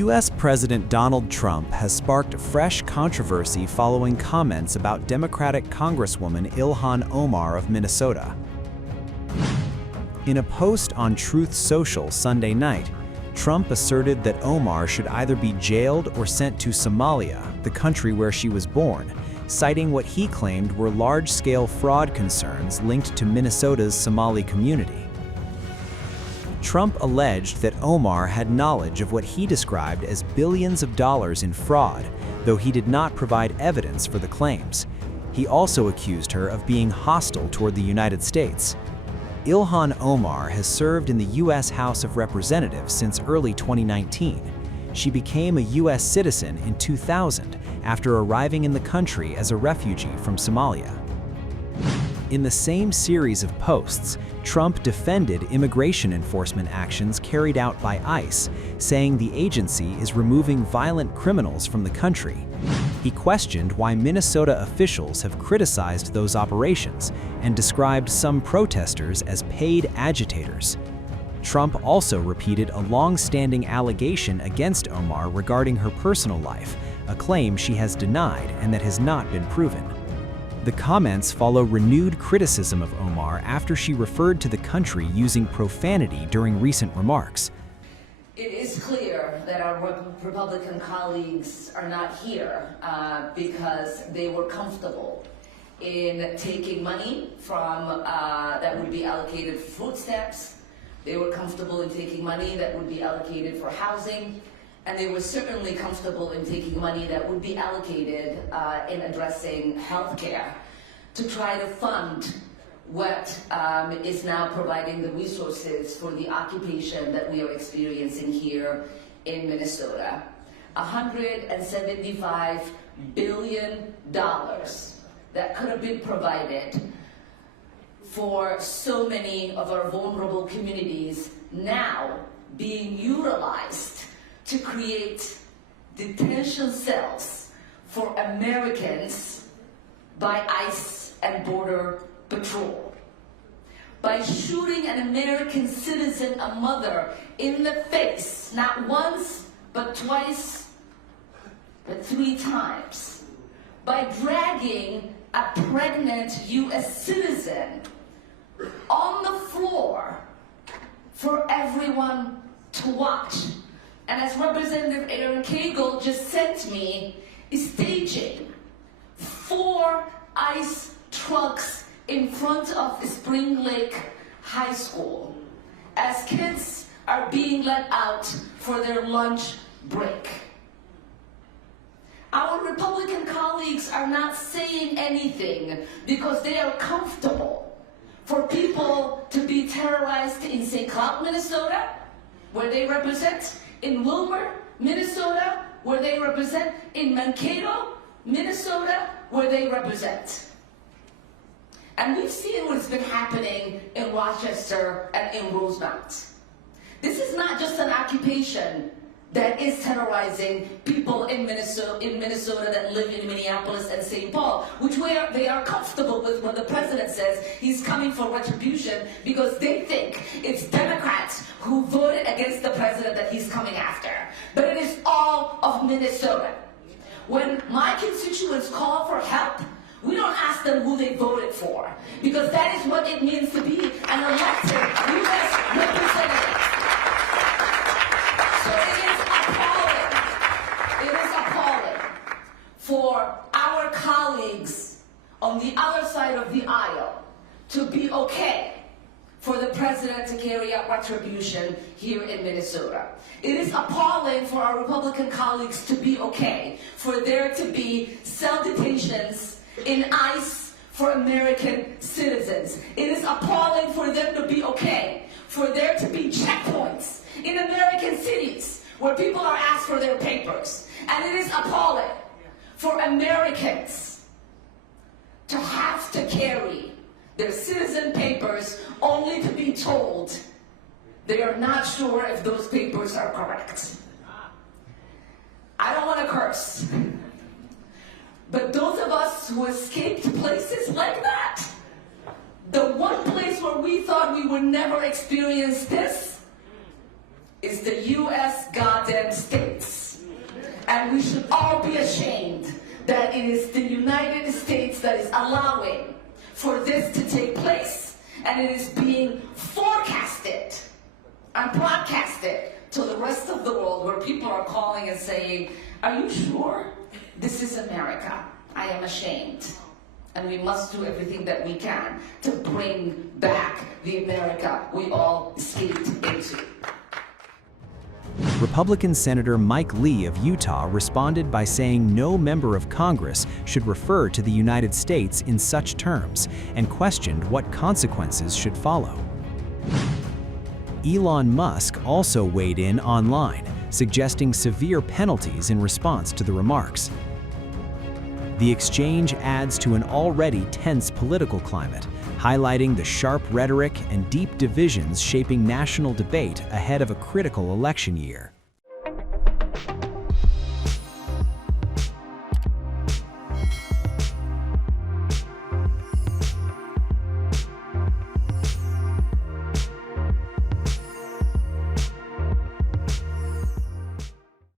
U.S. President Donald Trump has sparked fresh controversy following comments about Democratic Congresswoman Ilhan Omar of Minnesota. In a post on Truth Social Sunday night, Trump asserted that Omar should either be jailed or sent to Somalia, the country where she was born, citing what he claimed were large-scale fraud concerns linked to Minnesota's Somali community. Trump alleged that Omar had knowledge of what he described as billions of dollars in fraud, though he did not provide evidence for the claims. He also accused her of being hostile toward the United States. Ilhan Omar has served in the U.S. House of Representatives since early 2019. She became a U.S. citizen in 2000 after arriving in the country as a refugee from Somalia. In the same series of posts, Trump defended immigration enforcement actions carried out by ICE, saying the agency is removing violent criminals from the country. He questioned why Minnesota officials have criticized those operations and described some protesters as paid agitators. Trump also repeated a long-standing allegation against Omar regarding her personal life, a claim she has denied and that has not been proven. The comments follow renewed criticism of Omar after she referred to the country using profanity during recent remarks. It is clear that our Republican colleagues are not here because they were comfortable in taking money from that would be allocated for food stamps. They were comfortable in taking money that would be allocated for housing. And they were certainly comfortable in taking money that would be allocated in addressing healthcare to try to fund what is now providing the resources for the occupation that we are experiencing here in Minnesota. $175 billion that could have been provided for so many of our vulnerable communities now being utilized to create detention cells for Americans by ICE and Border Patrol. By shooting an American citizen, a mother, in the face, not once, but twice, but 3 times. By dragging a pregnant U.S. citizen on the floor for everyone to watch. And as Representative Aaron Cagle just sent me, is staging 4 ICE trucks in front of Spring Lake High School as kids are being let out for their lunch break. Our Republican colleagues are not saying anything because they are comfortable for people to be terrorized in St. Cloud, Minnesota, where they represent, in Wilmer, Minnesota, where they represent, in Mankato, Minnesota, where they represent. And we've seen what's been happening in Rochester and in Rosemount. This is not just an occupation that is terrorizing people in Minnesota that live in Minneapolis and St. Paul, which they are comfortable with when the president says he's coming for retribution because they think it's Democrats who voted against the president that he's coming after. But it is all of Minnesota. When my constituents call for help, we don't ask them who they voted for, because that is what it means to be an elected U.S. representative. So it is appalling for our colleagues on the other side of the aisle to be okay for the president to carry out retribution here in Minnesota. It is appalling for our Republican colleagues to be okay for there to be cell detentions in ICE for American citizens. It is appalling for them to be okay for there to be checkpoints in American cities where people are asked for their papers. And it is appalling for Americans to have to carry their citizen papers only to be told they are not sure if those papers are correct. I don't want to curse, but those of us who escaped places like that, the one place where we thought we would never experience this is the U.S. goddamn States. all be ashamed that it is the United States that is allowing for this to take place, and it is being forecasted and broadcasted to the rest of the world, where people are calling and saying, are you sure? This is America. I am ashamed. And we must do everything that we can to bring back the America we all escaped into. Republican Senator Mike Lee of Utah responded by saying no member of Congress should refer to the United States in such terms, and questioned what consequences should follow. Elon Musk also weighed in online, suggesting severe penalties in response to the remarks. The exchange adds to an already tense political climate, highlighting the sharp rhetoric and deep divisions shaping national debate ahead of a critical election year.